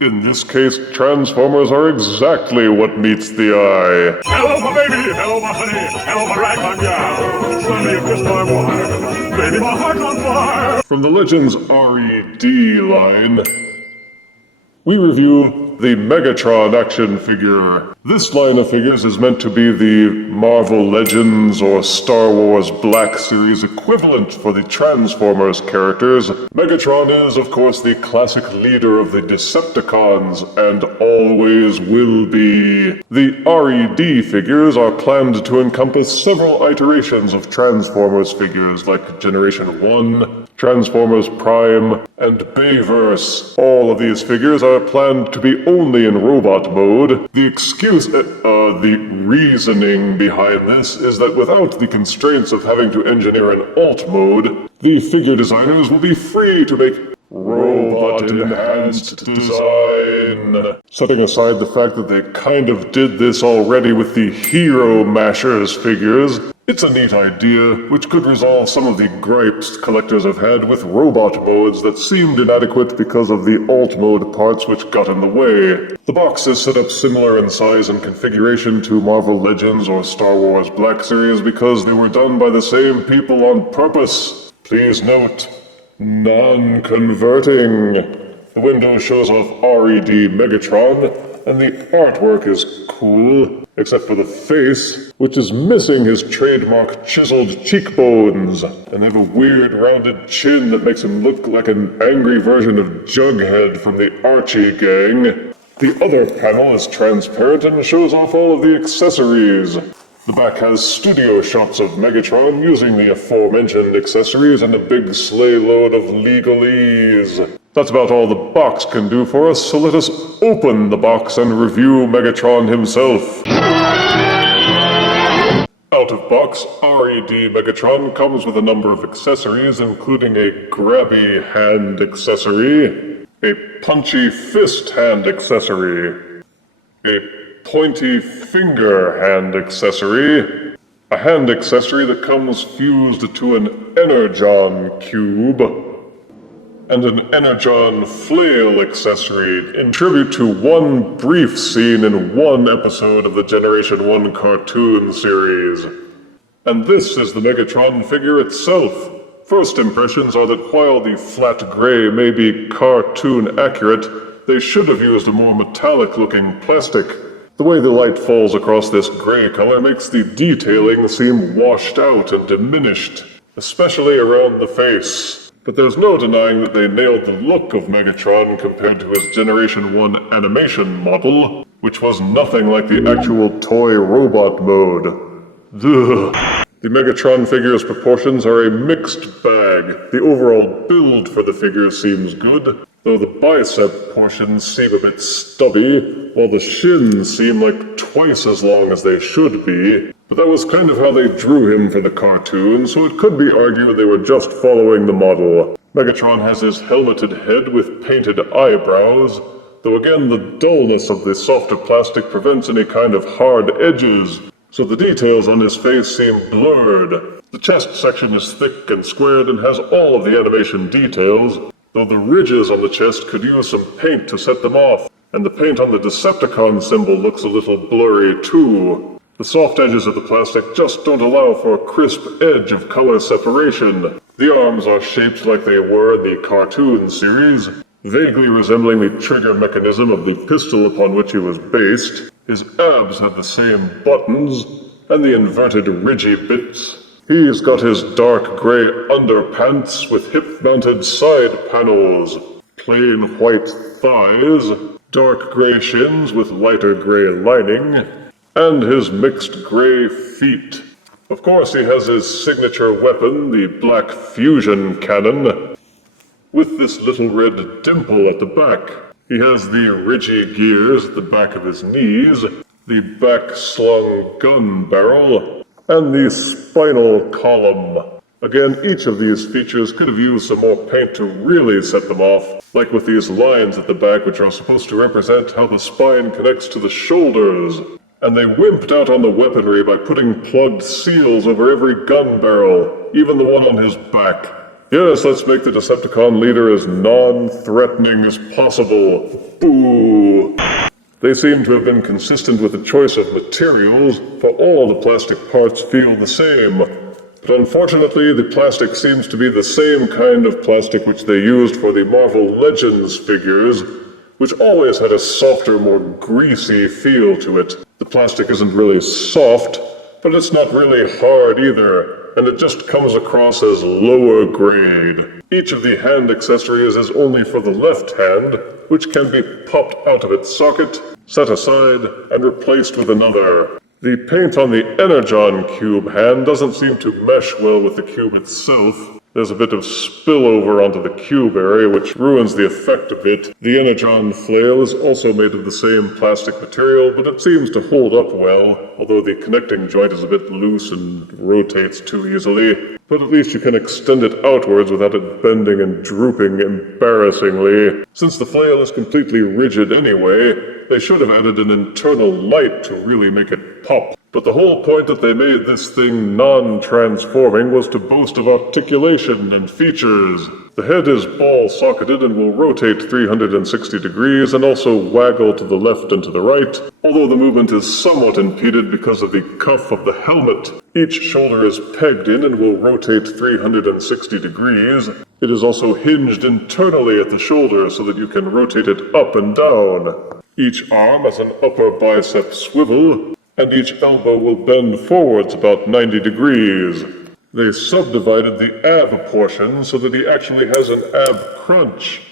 In this case, Transformers are exactly what meets the eye. Hello, my baby. Hello, my honey. Hello, my ragtime gal. Suddenly you kissed my wife. Baby, my heart's on fire. From the Legends R.E.D. line, we review the Megatron action figure. This line of figures is meant to be the Marvel Legends or Star Wars Black Series equivalent for the Transformers characters. Megatron is, of course, the classic leader of the Decepticons and always will be. The R.E.D. figures are planned to encompass several iterations of Transformers figures like Generation 1, Transformers Prime, and Bayverse. All of these figures are planned to be only in robot mode. The reasoning behind this is that without the constraints of having to engineer an alt mode, the figure designers will be free to make robot-enhanced design. Setting aside the fact that they kind of did this already with the Hero Mashers figures, it's a neat idea, which could resolve some of the gripes collectors have had with robot modes that seemed inadequate because of the alt mode parts which got in the way. The box is set up similar in size and configuration to Marvel Legends or Star Wars Black Series because they were done by the same people on purpose. Please note, non-converting. The window shows off R.E.D. Megatron, and the artwork is cool, except for the face, which is missing his trademark chiseled cheekbones, and have a weird rounded chin that makes him look like an angry version of Jughead from the Archie gang. The other panel is transparent and shows off all of the accessories. The back has studio shots of Megatron using the aforementioned accessories and a big sleigh load of legalese. That's about all the box can do for us, so let us open the box and review Megatron himself. Out of box, R.E.D. Megatron comes with a number of accessories, including a grabby hand accessory, a punchy fist hand accessory, a pointy finger hand accessory, a hand accessory that comes fused to an Energon cube, and an Energon flail accessory in tribute to one brief scene in one episode of the Generation 1 cartoon series. And this is the Megatron figure itself. First impressions are that while the flat gray may be cartoon accurate, they should have used a more metallic looking plastic. The way the light falls across this gray color makes the detailing seem washed out and diminished, especially around the face. But there's no denying that they nailed the look of Megatron compared to his Generation 1 animation model, which was nothing like the actual toy robot mode. Ugh. The Megatron figure's proportions are a mixed bag. The overall build for the figure seems good, though the bicep portions seem a bit stubby, while the shins seem like twice as long as they should be. But that was kind of how they drew him for the cartoon, so it could be argued they were just following the model. Megatron has his helmeted head with painted eyebrows, though again the dullness of the softer plastic prevents any kind of hard edges, so the details on his face seem blurred. The chest section is thick and squared and has all of the animation details, though the ridges on the chest could use some paint to set them off, and the paint on the Decepticon symbol looks a little blurry too. The soft edges of the plastic just don't allow for a crisp edge of color separation. The arms are shaped like they were in the cartoon series, vaguely resembling the trigger mechanism of the pistol upon which he was based. His abs have the same buttons, and the inverted ridgy bits. He's got his dark gray underpants with hip-mounted side panels, plain white thighs, dark gray shins with lighter gray lining, and his mixed gray feet. Of course, he has his signature weapon, the Black Fusion Cannon, with this little red dimple at the back. He has the ridgy gears at the back of his knees, the back-slung gun barrel, and the spinal column. Again, each of these features could have used some more paint to really set them off, like with these lines at the back which are supposed to represent how the spine connects to the shoulders. And they wimped out on the weaponry by putting plugged seals over every gun barrel, even the one on his back. Yes, let's make the Decepticon leader as non-threatening as possible. Boo! They seem to have been consistent with the choice of materials, for all the plastic parts feel the same. But unfortunately, the plastic seems to be the same kind of plastic which they used for the Marvel Legends figures, which always had a softer, more greasy feel to it. The plastic isn't really soft, but it's not really hard either, and it just comes across as lower grade. Each of the hand accessories is only for the left hand, which can be popped out of its socket, set aside, and replaced with another. The paint on the Energon cube hand doesn't seem to mesh well with the cube itself. There's a bit of spillover onto the cube area, which ruins the effect a bit. The Energon flail is also made of the same plastic material, but it seems to hold up well, although the connecting joint is a bit loose and rotates too easily. But at least you can extend it outwards without it bending and drooping embarrassingly. Since the flail is completely rigid anyway, they should have added an internal light to really make it pop. But the whole point that they made this thing non-transforming was to boast of articulation and features. The head is ball-socketed and will rotate 360 degrees and also waggle to the left and to the right, although the movement is somewhat impeded because of the cuff of the helmet. Each shoulder is pegged in and will rotate 360 degrees. It is also hinged internally at the shoulder so that you can rotate it up and down. Each arm has an upper bicep swivel, and each elbow will bend forwards about 90 degrees. They subdivided the ab portion so that he actually has an ab crunch.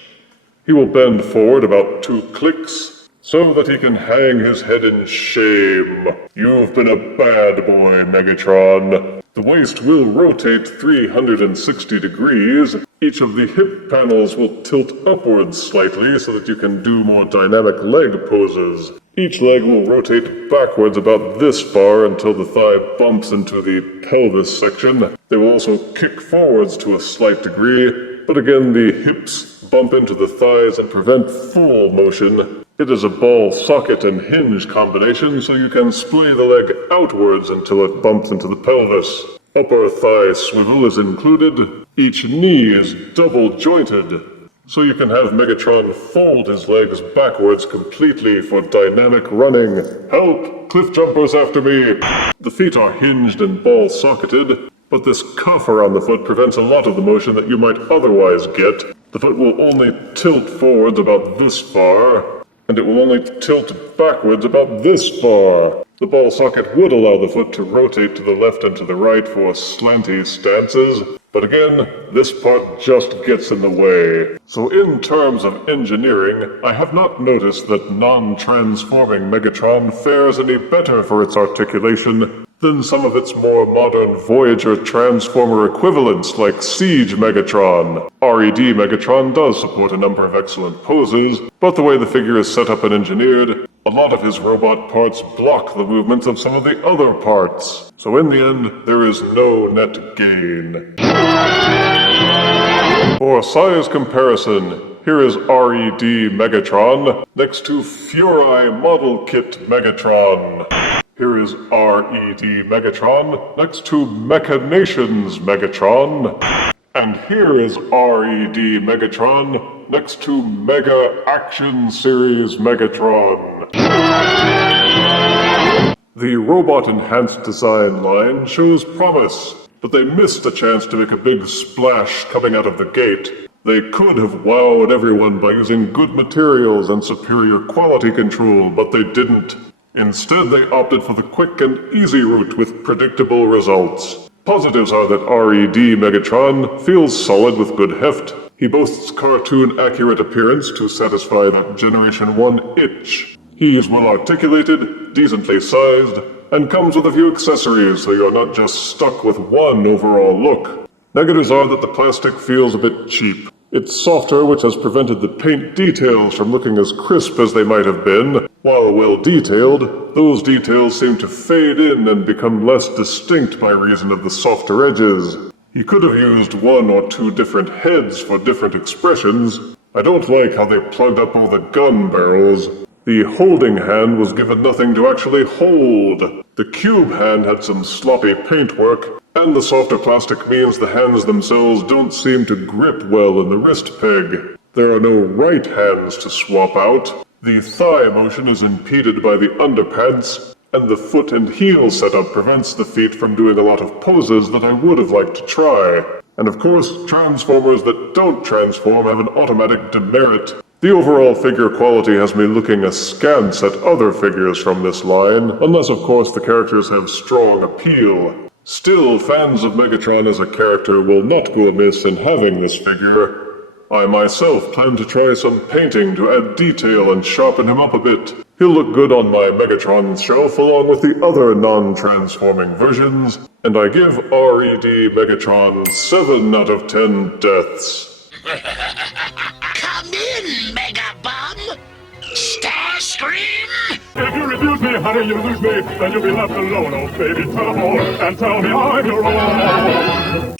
He will bend forward about 2 clicks, so that he can hang his head in shame. You've been a bad boy, Megatron. The waist will rotate 360 degrees. Each of the hip panels will tilt upwards slightly so that you can do more dynamic leg poses. Each leg will rotate backwards about this far until the thigh bumps into the pelvis section. They will also kick forwards to a slight degree, but again the hips bump into the thighs and prevent full motion. It is a ball socket and hinge combination, so you can splay the leg outwards until it bumps into the pelvis. Upper thigh swivel is included. Each knee is double jointed, so you can have Megatron fold his legs backwards completely for dynamic running. Help! Cliff jumpers after me! The feet are hinged and ball socketed, but this cuff around the foot prevents a lot of the motion that you might otherwise get. The foot will only tilt forwards about this far, and it will only tilt backwards about this far. The ball socket would allow the foot to rotate to the left and to the right for slanty stances, but again, this part just gets in the way. So in terms of engineering, I have not noticed that non-transforming Megatron fares any better for its articulation than some of its more modern Voyager Transformer equivalents like Siege Megatron. R.E.D. Megatron does support a number of excellent poses, but the way the figure is set up and engineered, a lot of his robot parts block the movements of some of the other parts. So in the end, there is no net gain. For size comparison, here is R.E.D. Megatron next to Fury Model Kit Megatron. Here is R.E.D. Megatron next to Mechanations Megatron. And here is R.E.D. Megatron next to Mega Action Series Megatron. The Robot Enhanced Design line shows promise, but they missed a chance to make a big splash coming out of the gate. They could have wowed everyone by using good materials and superior quality control, but they didn't. Instead, they opted for the quick and easy route with predictable results. Positives are that R.E.D. Megatron feels solid with good heft. He boasts cartoon-accurate appearance to satisfy that Generation 1 itch. He is well articulated, decently sized, and comes with a few accessories so you're not just stuck with one overall look. Negatives are that the plastic feels a bit cheap. It's softer, which has prevented the paint details from looking as crisp as they might have been. While well detailed, those details seem to fade in and become less distinct by reason of the softer edges. He could have used 1 or 2 different heads for different expressions. I don't like how they plugged up all the gun barrels. The holding hand was given nothing to actually hold. The cube hand had some sloppy paintwork, And the softer plastic means the hands themselves don't seem to grip well in the wrist peg. There are no right hands to swap out. The thigh motion is impeded by the underpants, and the foot and heel setup prevents the feet from doing a lot of poses that I would have liked to try. And of course, Transformers that don't transform have an automatic demerit. The overall figure quality has me looking askance at other figures from this line, unless of course the characters have strong appeal. Still, fans of Megatron as a character will not go amiss in having this figure. I myself plan to try some painting to add detail and sharpen him up a bit. He'll look good on my Megatron shelf along with the other non-transforming versions, and I give R.E.D. Megatron 7 out of 10 deaths. Come in, Megabum! Starscream! If you refuse me, honey, you lose me, then you'll be left alone, oh baby. Tell them all, and tell me I'm your own.